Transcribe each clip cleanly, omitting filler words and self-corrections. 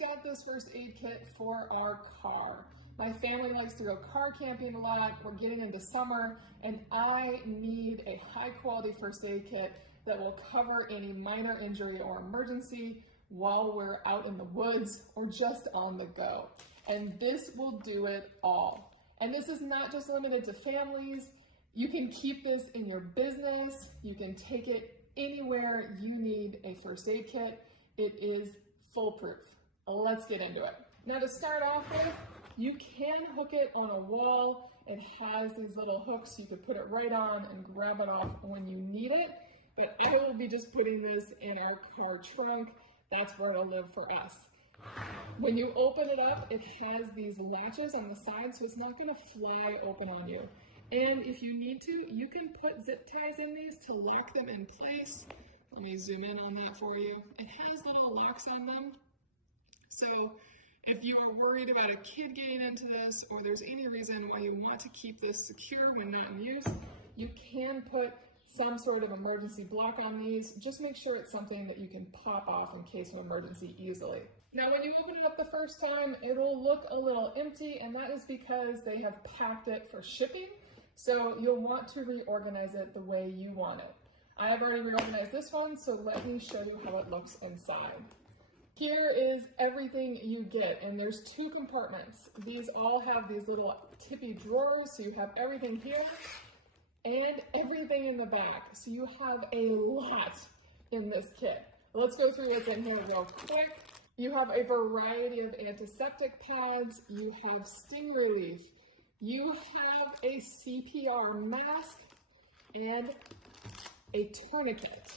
got this first aid kit for our car. My family likes to go car camping a lot. We're getting into summer, and I need a high quality first aid kit that will cover any minor injury or emergency while we're out in the woods or just on the go. And this will do it all. And this is not just limited to families. You can keep this in your business. You can take it anywhere you need a first aid kit. It is foolproof. Let's get into it. Now, to start off with, you can hook it on a wall. It has these little hooks. You could put it right on and grab it off when you need it. But I will be just putting this in our car trunk. That's where it'll live for us. When you open it up, it has these latches on the side, so it's not going to fly open on you. And if you need to, you can put zip ties in these to lock them in place. Let me zoom in on that for you. It has little locks on them. So if you are worried about a kid getting into this, or there's any reason why you want to keep this secure when not in use, you can put some sort of emergency block on these. Just make sure it's something that you can pop off in case of emergency easily. Now, when you open it up the first time, it will look a little empty, and that is because they have packed it for shipping. So you'll want to reorganize it the way you want it. I have already reorganized this one, so let me show you how it looks inside. Here is everything you get, and there's two compartments. These all have these little tippy drawers, so you have everything here and everything in the back. So you have a lot in this kit. Let's go through what's in here real quick. You have a variety of antiseptic pads. You have sting relief. You have a CPR mask and a tourniquet.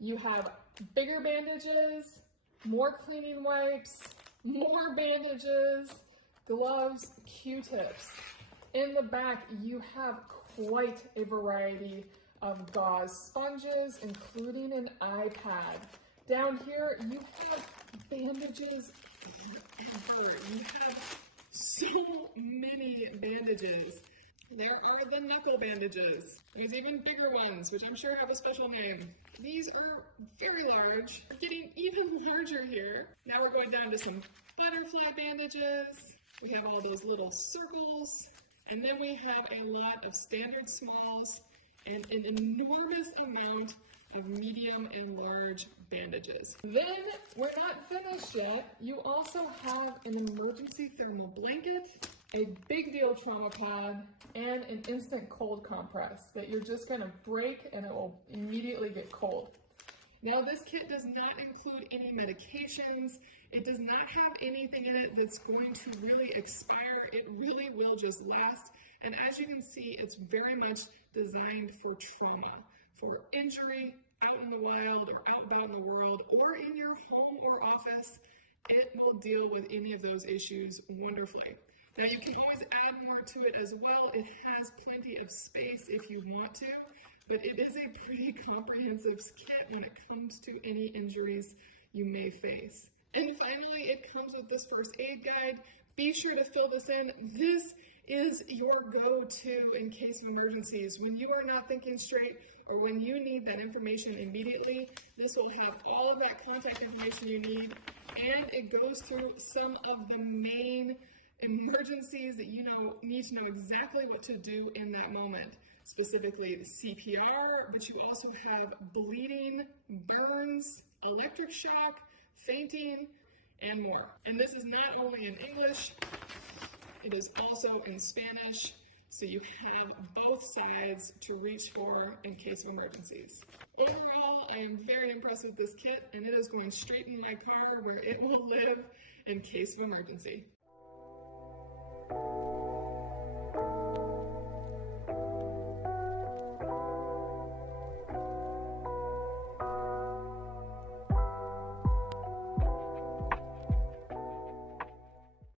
You have bigger bandages, more cleaning wipes, more bandages, gloves, Q-tips. In the back, you have quite a variety of gauze sponges, including an iPad. Down here, you have bandages forever. You have so many bandages. There are the knuckle bandages. There's even bigger ones, which I'm sure have a special name. These are very large. We're getting even larger here. Now we're going down to some butterfly bandages. We have all those little circles. And then we have a lot of standard smalls and an enormous amount of medium and large bandages. Then we're not finished yet. You also have an emergency thermal blanket, a big deal trauma pad, and an instant cold compress that you're just gonna break and it will immediately get cold. Now, this kit does not include any medications. It does not have anything in it that's going to really expire. It really will just last. And as you can see, it's very much designed for trauma, for injury out in the wild or out about in the world or in your home or office. It will deal with any of those issues wonderfully. Now, you can always add more to it as well. It has plenty of space if you want to, but it is a pretty comprehensive kit when it comes to any injuries you may face. And finally, it comes with this first aid guide. Be sure to fill this in. This is your go-to in case of emergencies. When you are not thinking straight or when you need that information immediately, this will have all of that contact information you need, and it goes through some of the main emergencies that you need to know exactly what to do in that moment. Specifically the CPR, but you also have bleeding, burns, electric shock, fainting, and more. And this is not only in English, it is also in Spanish, so you have both sides to reach for in case of emergencies. Overall, I am very impressed with this kit, and it is going straight in my car where it will live in case of emergency.